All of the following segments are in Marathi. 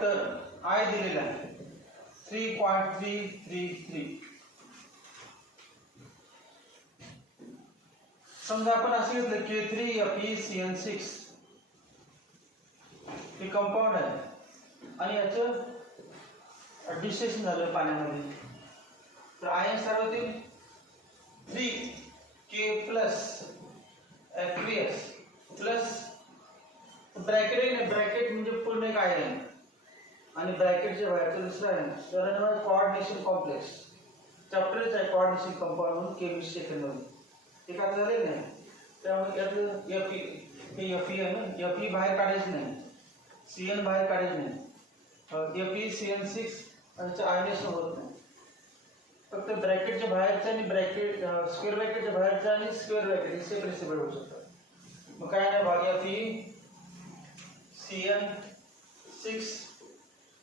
तर आय दिलेला आहे 3.333. समजा आपण असे घेतलं K3FeCN6 हे कंपाऊंड आहे आणि याचं डिस्टिलेशन झालं पाण्यामध्ये, तर आयन स्टार होतील 3K plus Aqueous plus bracket आहे ना, ब्रॅकेट म्हणजे पूर्ण एक आयन आणि ब्रॅकेटच्या बाहेरचं दुसरं आहे, तर कोऑर्डिनेशन कॉम्प्लेक्स चॅप्टरच आहे कोऑर्डिनेशन कंपाऊंड म्हणून केमिस्ट्री सेक्शनमध्ये. ते काय झाले नाही, त्यामुळे यातलं Fe आहे ना, Fe बाहेर काढायचं नाही, Cn बाहेर काढायचं नाही, FeCN6 आयनेशन होत नाही, फक्त ब्रॅकेटच्या बाहेरचं आणि ब्रॅकेट स्क्वेअर ब्रॅकेटच्या बाहेरचं आणि स्क्वेअर ब्रॅकेट हे सेपरेट होऊ शकतात. मग काय नाही भाग FeCN6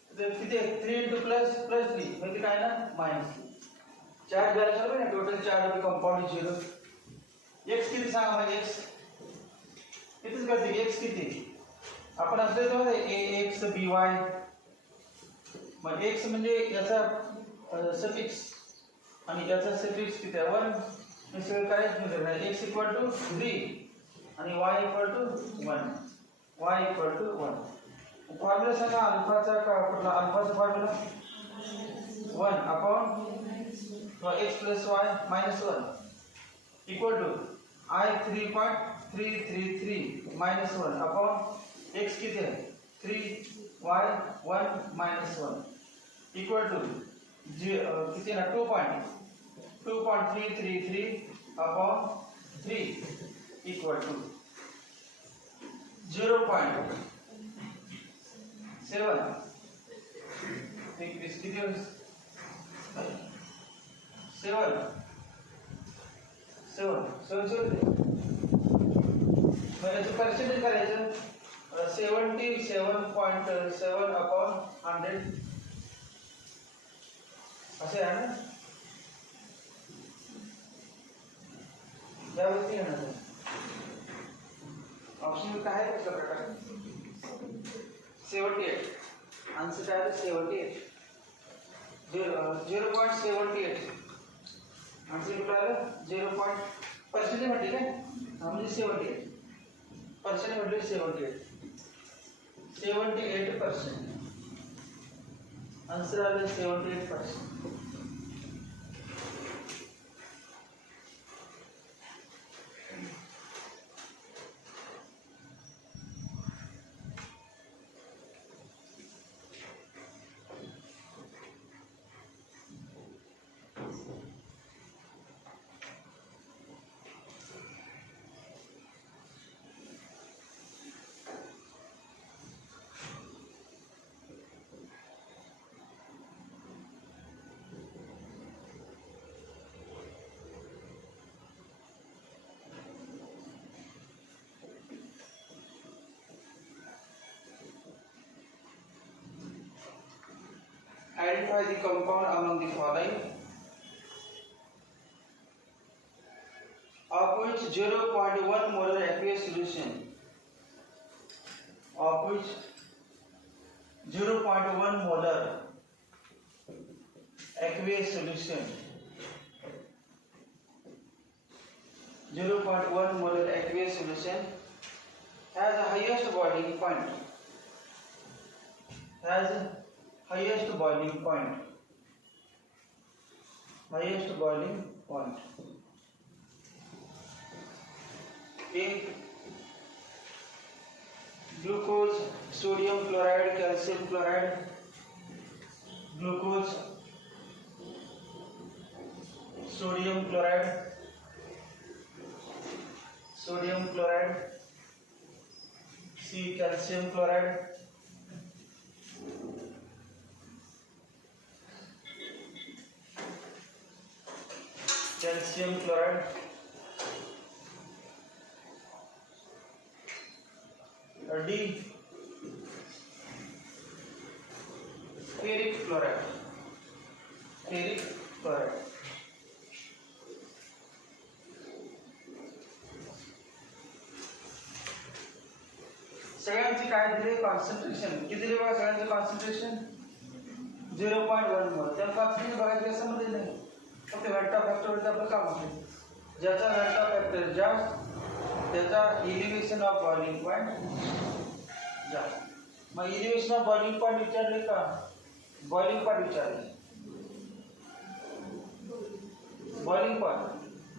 किती आहे 3 × प्लस 3 म्हणजे काय ना मायनस चार्ज झाला ना, टोटल चार्ज कंपाऊंड 0. x किती सांगा म्हणजे x कितीच करते, x किती आपण असले तर ax by, मग x म्हणजे याचा सफिक्स आणि याचा सफिक्स किती आहे 1, हे सगळं काहीच नाही. x = 3 आणि y = 1, y = 1. फॉर्म्युला सांगा अल्फाचा का कुठला, अल्फाचा formula 1 x + y - 1 = I 3.333 - 1 x किती आहे 3y 1 - 1 किती ना 2.333 / 3 0.7 किती 7 याचं पर्सेंटेज करायचं 77.7 / 100 असे आहे ना, यावरती येणार ऑप्शन काय आहे कसल्या प्रकारे 78 आन्सर काय आहे 78 0.78 आन्सर कुठं आलं 0. पर्सेंटेज म्हटले काय म्हणजे 78 पर्सेंट म्हटले 78% आन्सर आलं 78%. Identify the compound among the following of which 0.1 molar aqueous solution aqueous solution 0.1 molar aqueous solution has a highest boiling point, highest boiling point. A. Glucose, sodium chloride, calcium chloride. Glucose, sodium chloride, C. calcium chloride, D. ferric chloride. सगळ्यांची काय दिले कॉन्सन्ट्रेशन किती दिले बघा सगळ्यांचं कॉन्सन्ट्रेशन 0.1 मोल त्या कॉन्सन्ट्रेशन बघायचं काही संबंध नाही फक्त व्हॅल्टा फॅक्टरवरती आपलं काम आहे ज्याचा व्हॅल्टा फॅक्टर जास्त त्याचा इलिव्हेशन ऑफ बॉइलिंग पॉइंट जास्त मग इलिव्हेशन ऑफ बॉइलिंग पॉइंट विचारले का बॉइलिंग पॉइंट विचारले boiling point.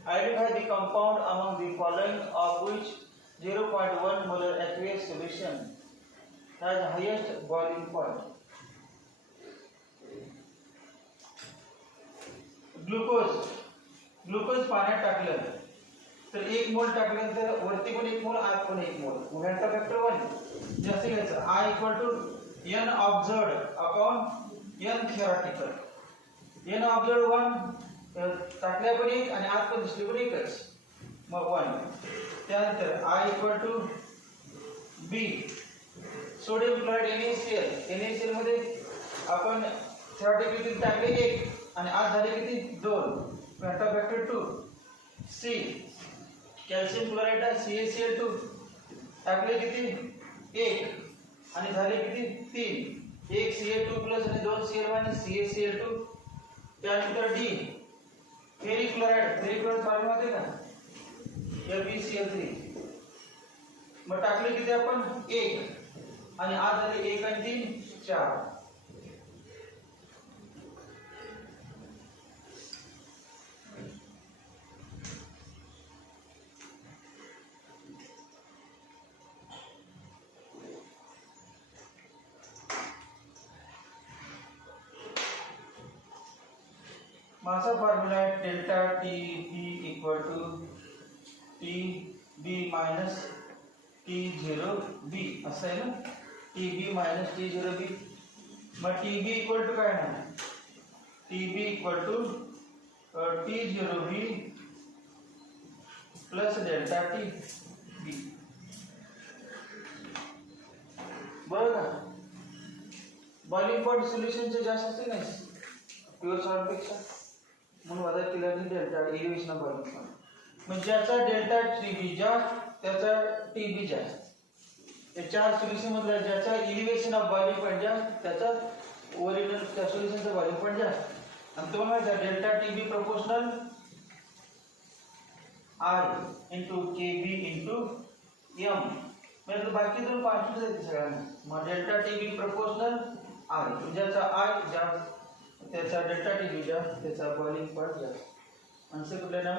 Identify the compound among the following of which 0.1 molar aqueous solution has highest boiling point. Glucose पाण्यात टाकलं तर 1 मोल टाकल्यानंतर वरती पण 1 मोल आत पण 1 मोल व्हॅल्टा फॅक्टर 1 जास्त घ्यायचं I = n observed upon n theoretical n observed 1 टाकल्या पण एक आणि आत पण दिसली पण एकच मग 1 त्यानंतर I = B sodium chloride NaCl मध्ये आपण थेऑरेटिकली टाकले 1 आणि आत झाले किती 2 व्हॅल्टा factor 2 C calcium chloride CaCl2 टाकले किती 1 आणि झाले किती 3 1 Cl2+ आणि 2 Cl- CaCl2 त्यानंतर D फेरिक क्लोराइड पाहिलं होते का FeCl3 मग टाकले किती आपण 1 आणि आज झाले 1 आणि 3 4 मासा फॉर्म्युला है डेल्टा TB = TB - T0B असं आहे ना TB - T0B मग TB = काय ना TB = T0B plus delta TB बरोबर का बॉइलिंग पॉइंट सोल्युशनचे जास्त असते ना प्युअर सॉल्ट पेक्षा म्हणून वजा केल्याने delta elevation of boiling point म्हणजे ज्याचा डेल्टा TB जास्त त्याचा TB जास्त या चार सोल्युशन मधला ज्याचा इलिव्हेशन ऑफ बॉइलिंग पॉइंट जास्त त्याचा ओरिजिनल त्या सोल्युशनचा बॉइलिंग पॉइंट जास्त आणि तो म्हणजे delta TB proportional I * KB * M म्हणजे बाकी दोन कॉन्स्टंट आहेत सगळ्यांना मग डेल्टा TB प्रोपोर्शनल I ज्याचा I जास्त त्याचा डेल्टा TB जास्त त्याचा बॉइलिंग पॉइंट जास्त आन्सर कुठला आहे ना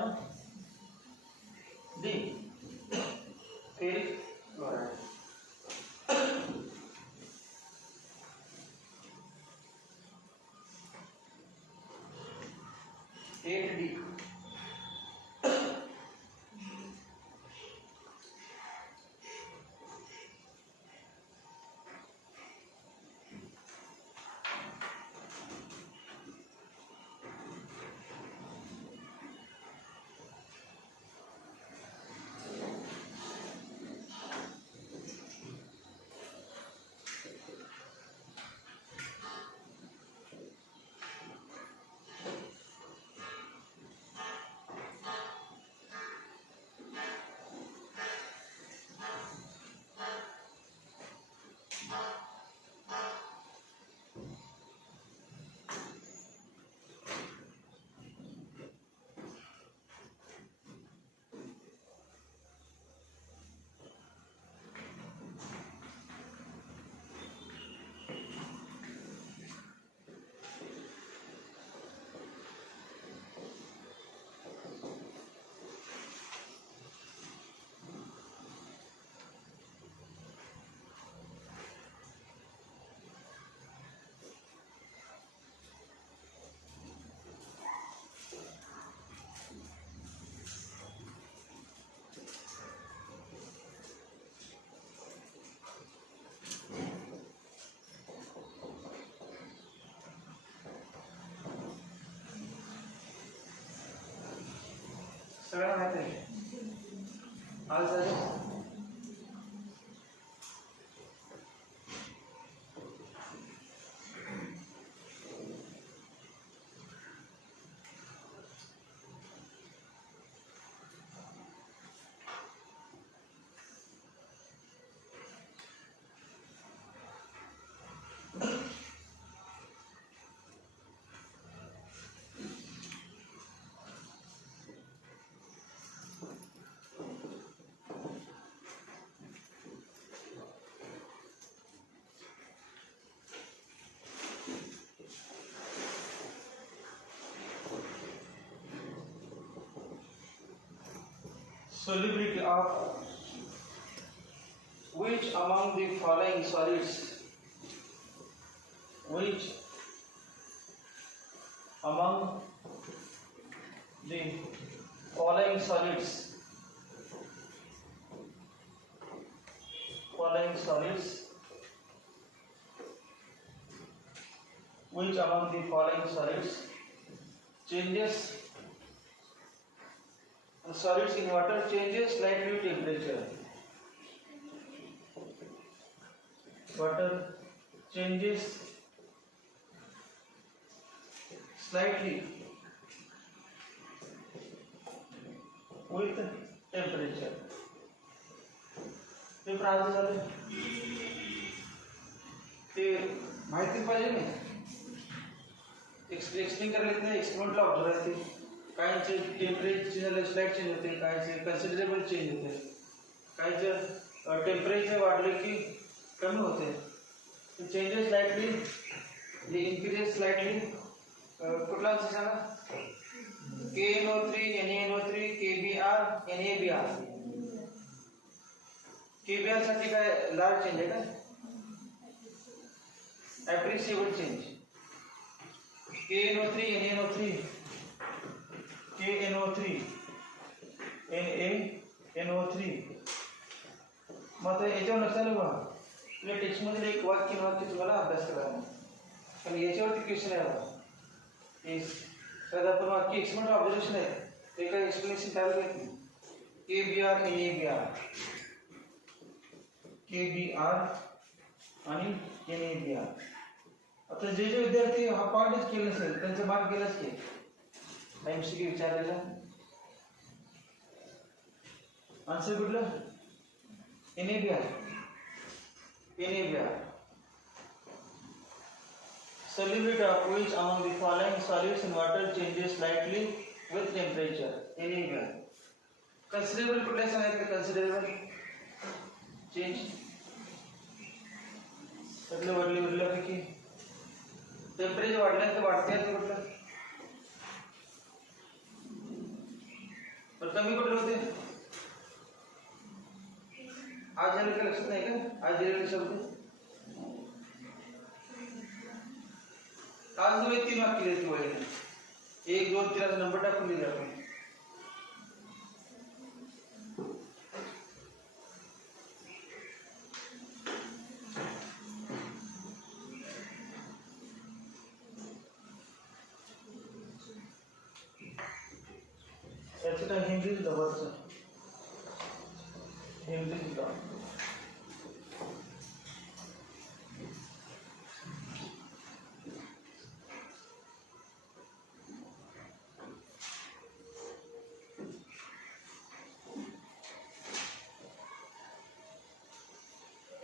D फेरिक क्लोराइड 8D सगळ्यांना माहिती आहे आज solubility of which among the following solids, which among the following solids, which among the following solids changes solids in water changes slightly temperature. Water changes slightly with temperature. ते प्राप्त झाले ते माहिती पाहिजे ना, एक्सप्लेन करायला येत नाही. एक्सपेरिमेंटला ऑब्झर्व आहे ते काहींचे टेम्परेचर स्लाइड चेंज होते, काहींचे कन्सिडरेबल चेंज होते, काहींचे टेम्परेचर वाढले की कमी होते. चेंजेस स्लाइटली इन्क्रीजेस स्लाइटली कुठला सांगा KNO3 NaNO3 KBr NaBr. KBr साठी काय लार्ज चेंज आहे का, ॲप्रिशिएबल change. KNO3 NaNO3 KNO3 NaNO3. मग आता याच्यावर लक्षात बघा, तुला टेक्स्टमध्ये एक वाक्य तुम्हाला अभ्यास करावा, कारण याच्यावरती क्वेश्चन आहे बघा. तर आपण वाक्य एक्सपेरिमेंट ऑब्झर्वेशन आहे ते काही एक्सप्लेनेशन करायला येत नाही. KBr NaBr KBr आणि NaBr. आता जे विद्यार्थी हा पार्टच केला नसेल त्यांचं मार्क गेलाच की MCQ विचारलेला. आन्सर कुठलं NaBr. Solubility of which among the following solids in water changes slightly with temperature. NaBr. Considerable कुठल्या सांगायचं, considerable change सगळे वरल्यापैकी टेम्परेचर वाढल्यानंतर वाढते कुठलं, तर कमी कुठले होते. आज झाले का लक्षात नाही का, आज दिलेले शब्द आज तुम्ही 3 वाक्य लिहिते वळीने 1 2 3 असा नंबर टाकून लिहिले आपण. त्याचं हिंदी जवळचं Hindi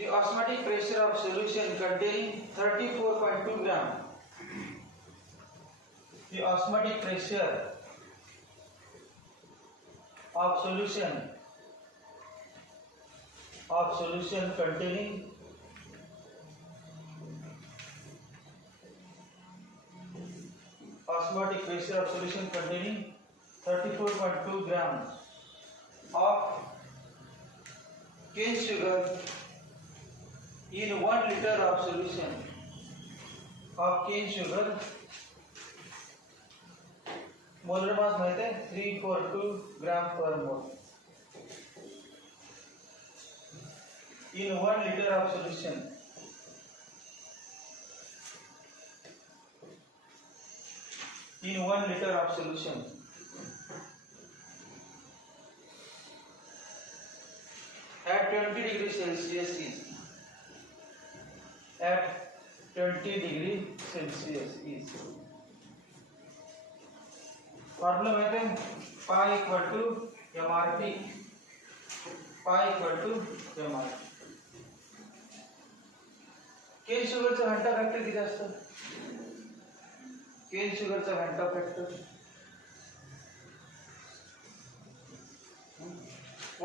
The osmotic pressure of solution containing 34.2 gram. The osmotic pressure of solution containing osmotic pressure of solution containing 34.2 grams of cane sugar in 1 liter of solution of cane sugar. Molar mass माहिती आहे 342 ग्राम पर मोल in 1 liter of solution. In 1 liter of solution at 20 degrees Celsius is at 20 degrees Celsius is. Formula में थे pi equal to MRT. केन शुगरचा घंटा फॅक्टर किती असतं, केन शुगरचा घंटा फॅक्टर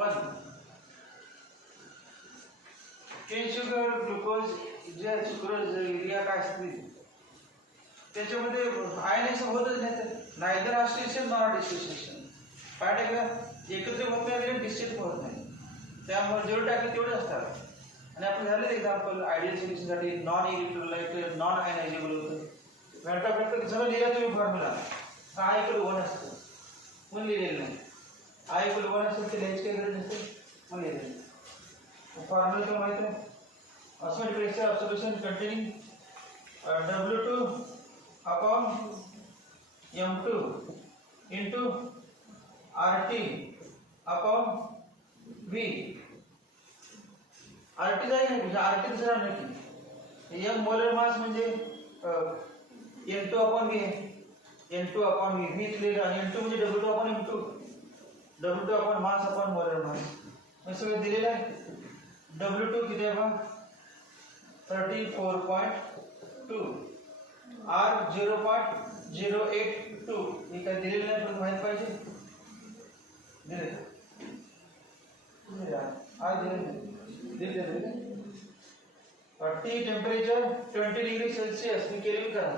1. केन शुगर ग्लुकोज जे सुक्रोज युरिया काय असतील त्याच्यामध्ये आयनेशन होतच नाही, नायदर ऑक्सिडेशन नॉट डिसोसिएशन. पाहिजे का एकत्र होत नाही आणि डिस्ट्रीब्यूट होत नाही. त्यामुळे जेवढं टाकलं तेवढे असतात. आणि आपण झालं एक्झाम्पल आयडियल सोल्युशनसाठी नॉन इलेक्ट्रोलाइट नॉन आयनायझेबल होतं. घंटा सगळं लिहिलं तुम्ही फॉर्म्युला. आय इक्वल 1 असतं म्हणून लिहिलेलं नाही. आय इक्वल 1 असेल तर लिहायची काही गरज नसते म्हणून लिहिलेलं नाही. फॉर्म्युला तर माहिती आहे. Osmotic pressure of solution containing W2 upon M2 into RT upon V. RT जाई नाही म्हणजे RT दुसरा नाही. M मोलर मास म्हणजे N2 upon V. N2 upon V. V दिलेलं आणि N2 म्हणजे W2 upon M2. W2 upon mass upon molar mass. हे सगळं दिलेलं आहे. W2 किती आहे बघा 34.2 R 0.082 हे काय दिलेलं नाही पण माहित पाहिजे. दिले टी टेम्परेचर 20 डिग्री सेल्सिअस मी केल्विन करा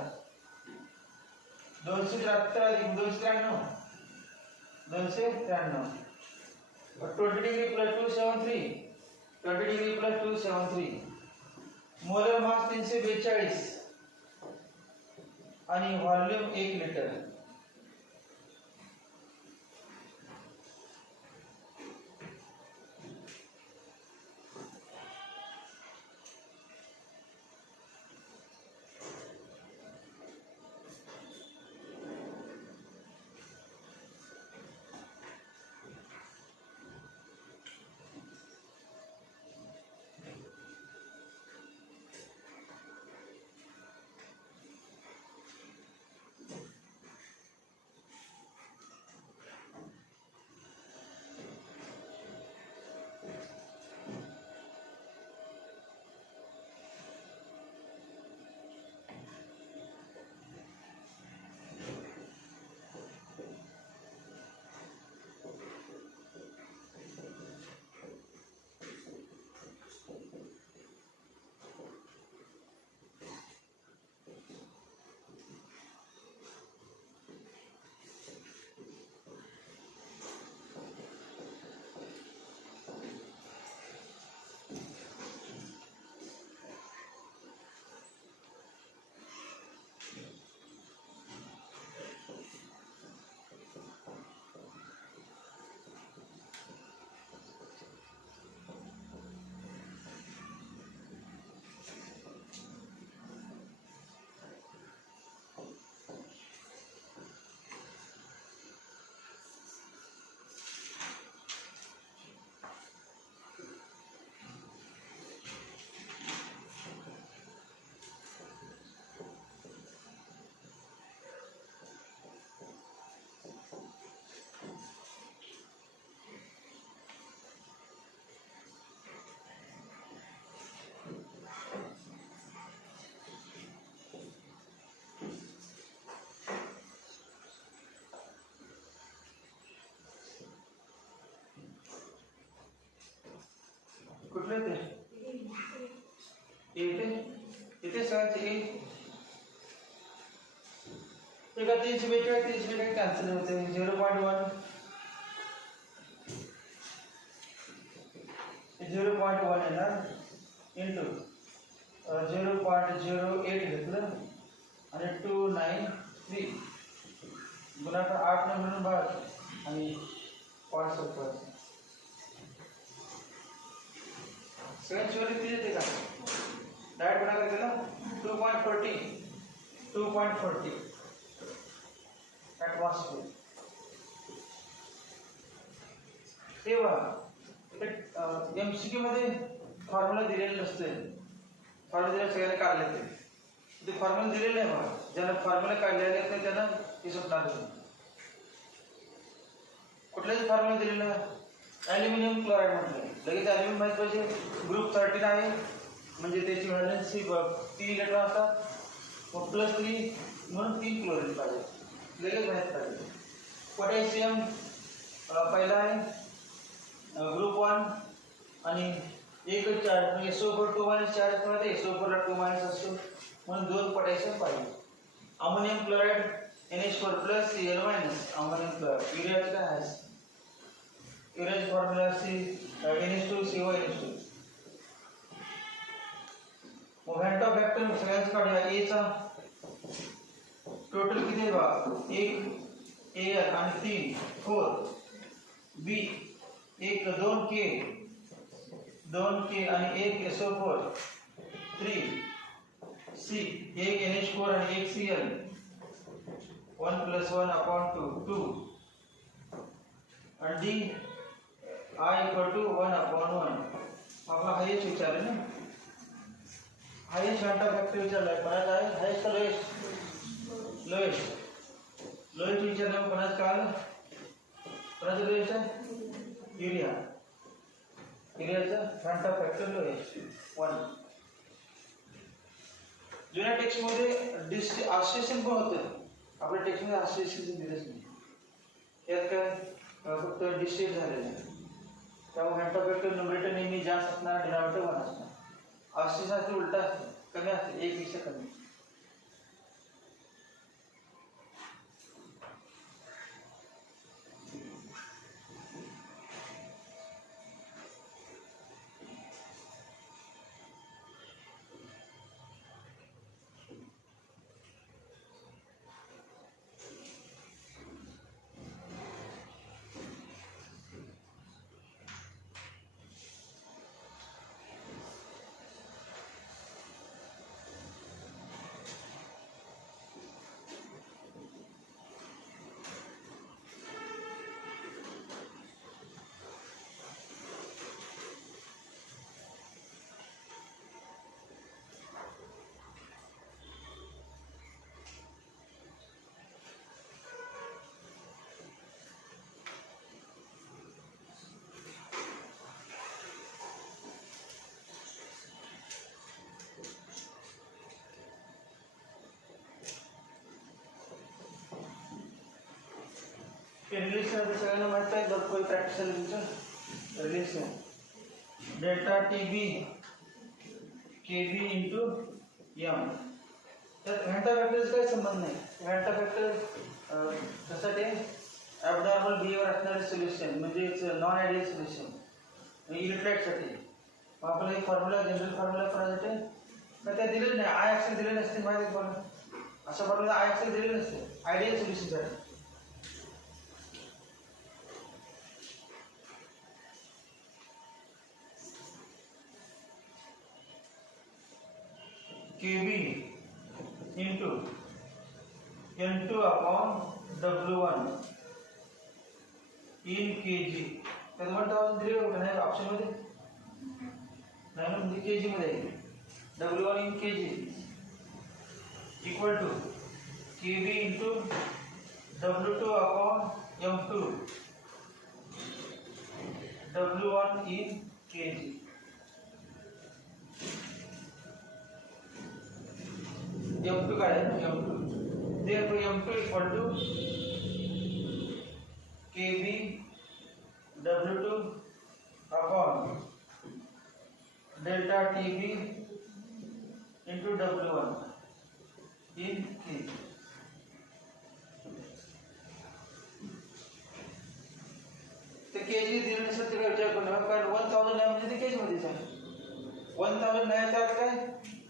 273 293 20 degree plus 273 20 degree plus 273 molar mass 342 आणि व्हॉल्यूम 1 लिटर. कुठले ते इथे सगळ्यांचे एका 342 कॅन्सल होते 0.1 येणार इंटू 0.08 घेतलं आणि 293 गुणाकार 8 ने म्हणून 12 आणि 570 सेंचुरी येते का डायरेक्ट गुणाकार केला 2.40 ॲटमॉस्फिअर. तेव्हा MCQ मध्ये फॉर्म्युला दिलेला नसते. फॉर्म्युला दिलेला सगळ्यांना काढले ते फॉर्म्युला दिलेलं आहे बघा. ज्यांना फॉर्म्युला काढलेले आहेत त्यांना हे सुटणार नाही. कुठल्याच फॉर्म्युला दिलेला ॲल्युमिनियम क्लोराईड म्हटलं लगेच ॲल्युमिनियम माहित पाहिजे. ग्रुप 13 आहे म्हणजे त्याची व्हॅलेन्सी 3 इलेक्ट्रॉन असतात मग +3 म्हणून 3 क्लोरीन पाहिजे लगेच माहित पाहिजे. पोटॅशियम पहिला आहे ग्रुप 1 आणि एकच चार्ज म्हणजे SO4 2- चार्ज असतो SO4 ला 2- असतो म्हणून 2 पोटॅशियम पाहिजे. Ammonium chloride NH4 Cl- ammonium chloride युरियाचं काय आहे युरियाची फॉर्म्युला NH2CO NH2. मग व्हॅट ऑफ फॅक्टर सगळ्यांच काढूया. ए चा टोटल किती आहे बा? 1 AL आणि 3 4. बी 1 2 K आणि 1 SO4 3. सी 1 NH4 आणि 1 Cl 1 + 1/2 2. आणि डी I = 1/1. आपला हायेस्ट विचार आहे ना. हायेस्ट व्हॅट ऑफ फॅक्टर विचारलाय. कोणाचा आहे? हायेस्ट का लोएस्ट? लोएस्ट विचारलं. कोणाचं काय? कोणाचं लोएस्ट आहे? युरियाचा व्हॅट ऑफ फॅक्टर लोएस्ट 1. जुन्या टेक्स्ट मध्ये ऑक्सिडेशन पण होतं. आपल्या टेक्स्ट मध्ये ऑक्सिडेशन दिलंच नाही. यात काय फक्त डिस्टिलेट झालेलं आहे. त्यामुळे व्हॅट ऑफ फॅक्टर न्यूमरेटर नेहमी जास्त असणार, डिनॉमिनेटर 1 असणार. ऑक्सिडेशन उलटा असते, कमी असते, 1 पेक्षा कमी. रिलेशन सगळ्यांना माहित आहे. बघ कोई प्रॅक्टिस आहे तुमचं. Relation delta TB KB into M. तर व्हॅट ऑफ फॅक्टरचा काही संबंध नाही. व्हॅट ऑफ फॅक्टर कशासाठी? ॲबनॉर्मल बिहेवियर असणारे सोल्युशन म्हणजेच नॉन आयडियल सोल्युशन इलेक्ट्राईटसाठी. मग आपला एक फॉर्म्युला जनरल फॉर्म्युला करायसाठी तर त्या दिलेच नाही. आय ॲक्सेल दिले नसते माहिती पण अशा फॉर्म्युला आय ॲक्सेल दिले नसते ideal सोल्युशनसाठी. KB into N2/W1 in kg. तर 1000 दिले होते ना ऑप्शन मध्ये? नाही ना, म्हणजे kg मध्ये आहे. W1 in kg equal to KB into W2/M2 W1 in kg. M2 काय आहे? M2. Therefore M2 equal to KB W2 upon delta TB into W1 in kg. ते kg दिले नसेल तर विचार करू नका, कारण 1000 नाही म्हणजे ते kg मध्येच आहे. 1000 नाही तर काय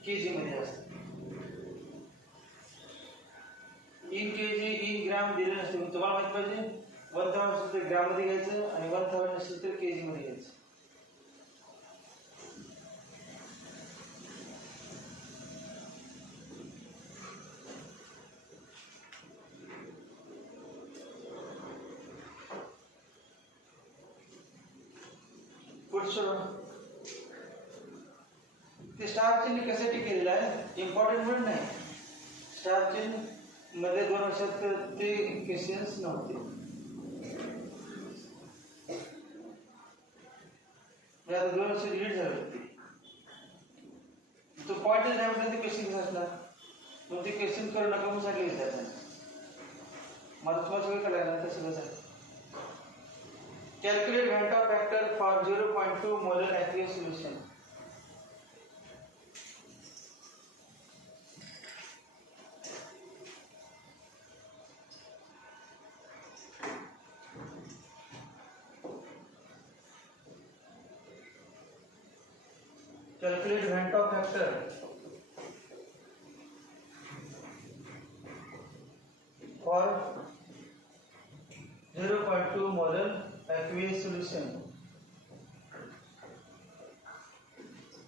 kg मध्ये असते. इन kg इन ग्राम दिले नसते. तुम्हाला माहित पाहिजे 1000 असेल तर ग्राम मध्ये घ्यायचं आणि 1000 नसेल तर kg मध्ये घ्यायचं. पुढचं ते स्टार चिन्ह कशासाठी केलेलं आहे? इम्पॉर्टंट म्हणून नाही. स्टार चिन्ह मध्ये 2 वर्षात ते क्वेश्चन्स नव्हते. आता 2 वर्ष डिलीट झाले होते. तो पॉईंटच नाही म्हटलं ते क्वेश्चन कसं असणार? मग ते क्वेश्चन करू नका म्हणून सांगितले विद्यार्थ्यांना. मला तुम्हाला सगळं कळायला तसं कसं आहे. Calculate Van't Hoff factor for 0.2 molar aqueous solution. Calculate Van't Hoff factor for 0.2 molar aqueous solution.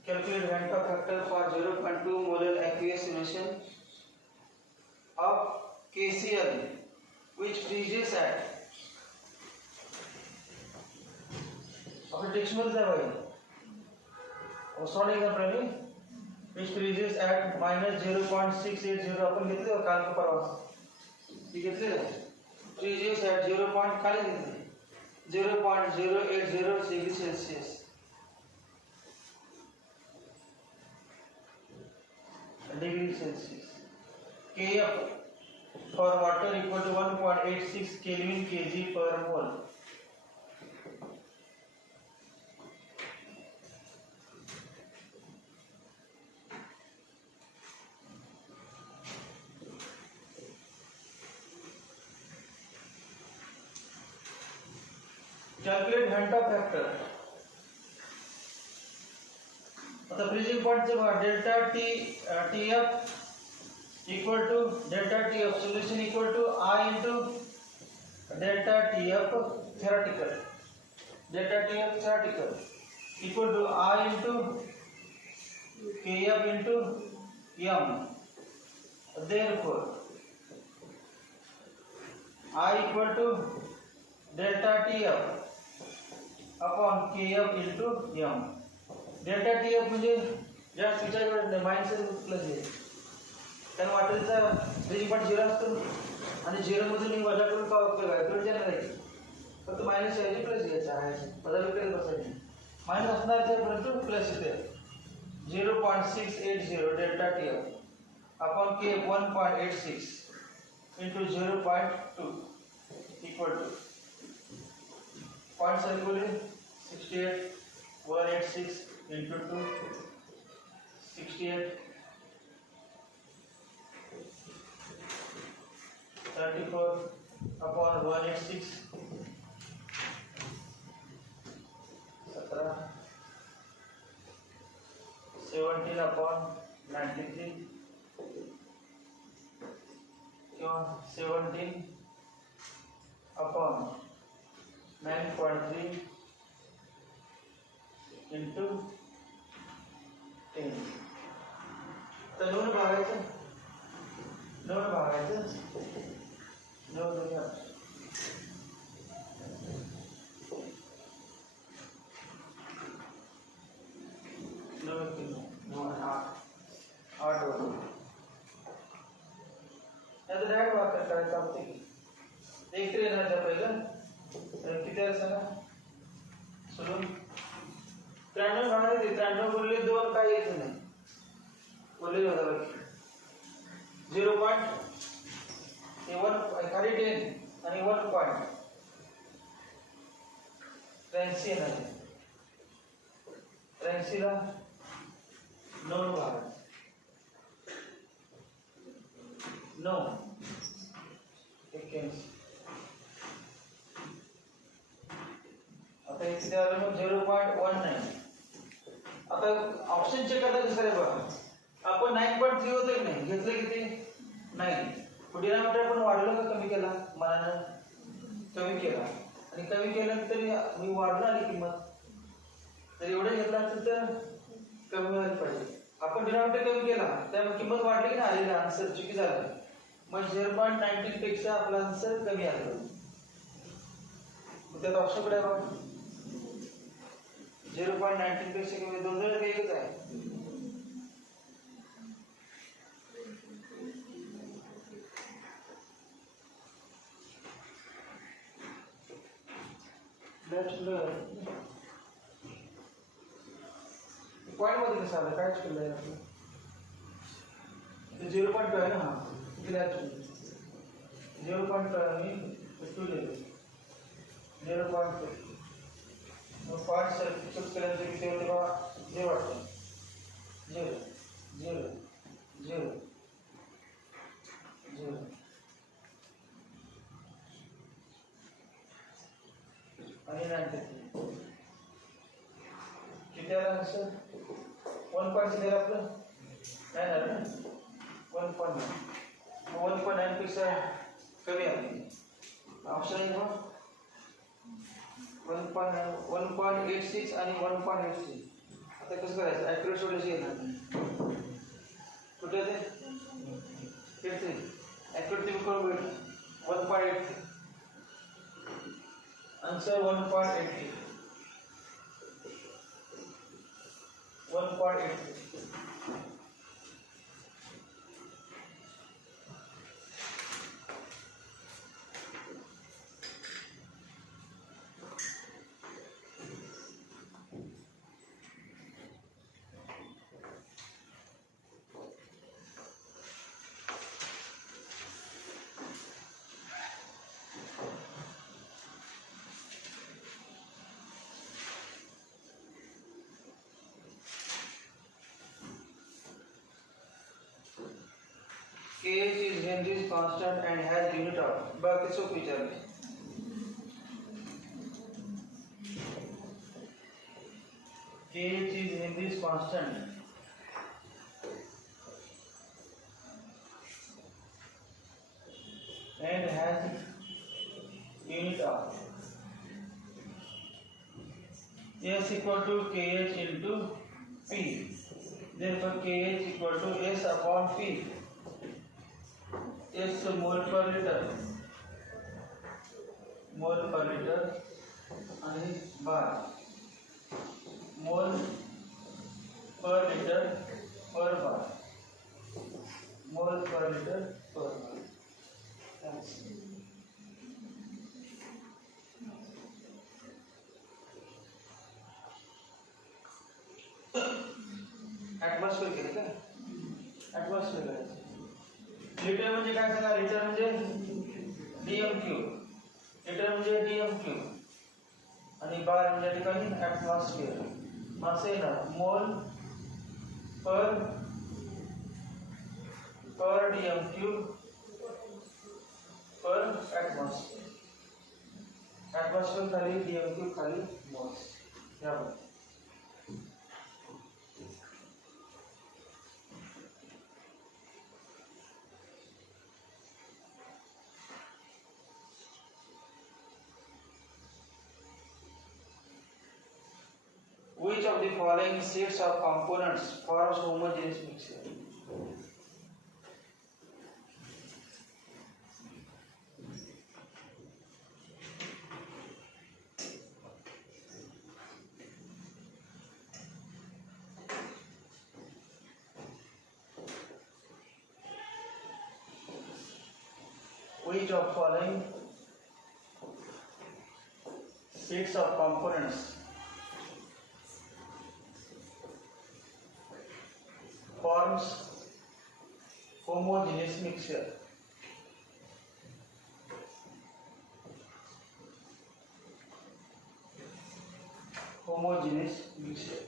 Calculate Van't Hoff factor for 0.2 molar aqueous solution of KCl which freezes at आपल्या टेक्स्ट मध्ये काय पाहिजे salt example which freezes at -0.680 आपण घेतले काल का परवा हे घेतले freezes at 0. खाली घेतले 0.080 degree Celsius Kf for water equal to 1.86 Kelvin kg per mole. Calculate Van't Hoff factor. The freezing point say delta Tf equal to delta Tf solution equal to I into delta Tf theoretical. Delta Tf theoretical equal to I into Kf into m. Therefore, I equal to delta Tf upon Kf into m. Delta TF म्हणजे जास्त विचार करत नाही माइनस प्लस आहे कारण वॉटरचा फ्रीजिंग पॉईंट 0 असतो आणि 0 मधून मी वजा करून काय उपयोग आहे करंट जनरेट आहे फक्त मायनस यायचे प्लस यायचा आहे बदल करत बसायचे मायनस असणार तर परंतु प्लस येते 0.680 delta TF upon K 1.86 into 0.2 equal to point circular 68 186 into 2 68 34 upon 186 17 17 upon 93 17 upon 9.3 into 10 तर दोन भागायचं दोन दोन आठ याचं डायरेक्ट वापर करायचं आपते एक तरी येणार पहिलं किती आहे सांगा सोडून 93 भागाने 93 बोलले दोन काय येत नाही बोलले होता बाकी 0.1 खाली 10 आणि 1.83 नाही 83 ला 9 भाग 9 81 आता इथे आलं मग 0.19 आता ऑप्शन चेक करता कसं आहे बघा आपण 9.3 होतं की नाही घेतलं किती 9 डिनॉमिनेटर आपण वाढवलं का कमी केला मनानं कमी केला आणि कमी केलं तरी मी वाढवलं आली किंमत तर एवढं घेतलं असेल तर कमी व्हायला पाहिजे आपण डिनॉमिनेटर कमी केला त्यामुळे किंमत वाढली की नाही आलेला आन्सर चुकी झाला मग 0.19 पेक्षा आपला आन्सर कमी आला त्यात ऑप्शन कडे बघा 0.19 पेक्षा कमी दोन जण एकच आहे पॉइंट मध्ये कसं आलं काय केलं आहे आपण 0.2 आहे ना हा किती आहे 0.2 मी 2 लिहिलं 0.2 मग पॉइंट सबस्टिट्यूट केल्यानंतर किती होते बघा जे वाटतं 0 0 0 0 आणि 93 किती आला आन्सर कसं गेलं आपलं काय झालं 1.9 1.9 पेक्षा कमी आहे ऑप्शन आहे मग 1.86 आणि 1.86 आता कसं करायचं ॲक्युरेट सोल्यूशन येणार कुठे ते फिरते ॲक्युरेट तुम्ही करून भेट 1.83 answer 1.83 1.83 kh is Henry's constant and has unit of बाकी सब विचारले kh is Henry's constant and has unit of s equal to kh into p therefore kh equal to s upon p S mole per liter आणि बार मोल पर लिटर पर बार मोल पर लिटर पर बार ॲटमॉस्फिअर केलं का ॲटमॉस्फिअर करायचं लिटर म्हणजे काय सांगा लिटर म्हणजे डीएमक्यू लिटर म्हणजे डीएमक्यू आणि बार म्हणजे या ठिकाणी ॲटमॉस्फिअर मासे ना मोल पर डीएमक्यू पर ॲटमॉस्फिअर ॲटमॉस्फिअर खाली डीएमक्यू खाली मोल्स यावर Which of the following sets of components forms homogeneous mixture? Which of following sets of components forms homogeneous mixture? Homogeneous mixture.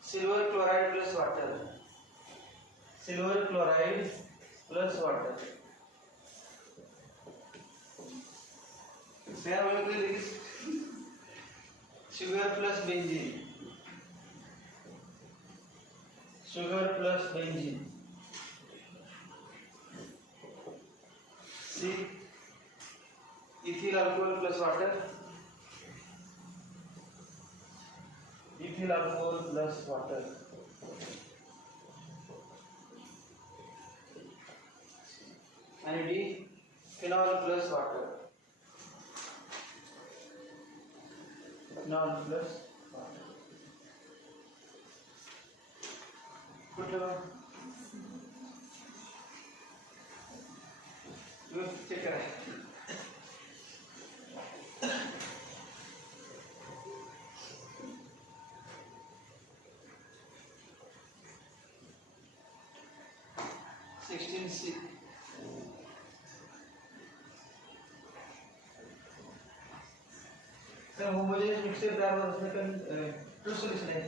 Silver chloride plus water. Silver chloride plus water. There will be sugar plus benzene. Sugar plus benzene. C. Ethyl alcohol plus water. Ethyl alcohol plus water. And D. Phenol plus water. Phenol plus water. कुठलं चेक करा C. तर होमोजेनियस मिक्सचर तयार होत असणे ट्रू सोल्युशन आहे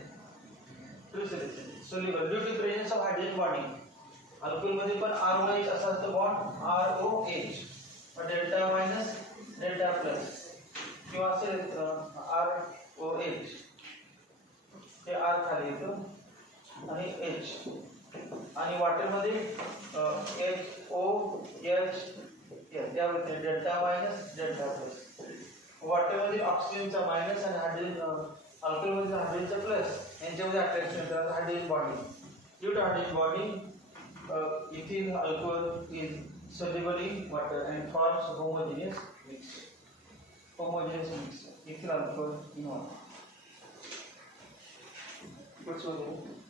true solution soluble due to presence of hydrogen bonding. Alcohol मध्ये पण ROH असा असतो बॉन्ड ROH मग डेल्टा मायनस डेल्टा प्लस किंवा असेल ROH हे आर खाली येतं आणि एच, आणि वॉटरमध्ये एच ओ एच त्यामध्ये डेल्टा मायनस डेल्टा प्लस. वॉटरमध्ये ऑक्सिजनचा मायनस आणि हायड्रोजन अल्कोहोलमध्ये हायड्रोजनचा प्लस यांच्यामध्ये अट्रॅक्शन होतात hydrogen bonding. Due two hydrogen bonding ethyl alcohol is soluble in water and forms homogeneous mixture. Homogeneous mixture. Ethyl alcohol in water. What's your name?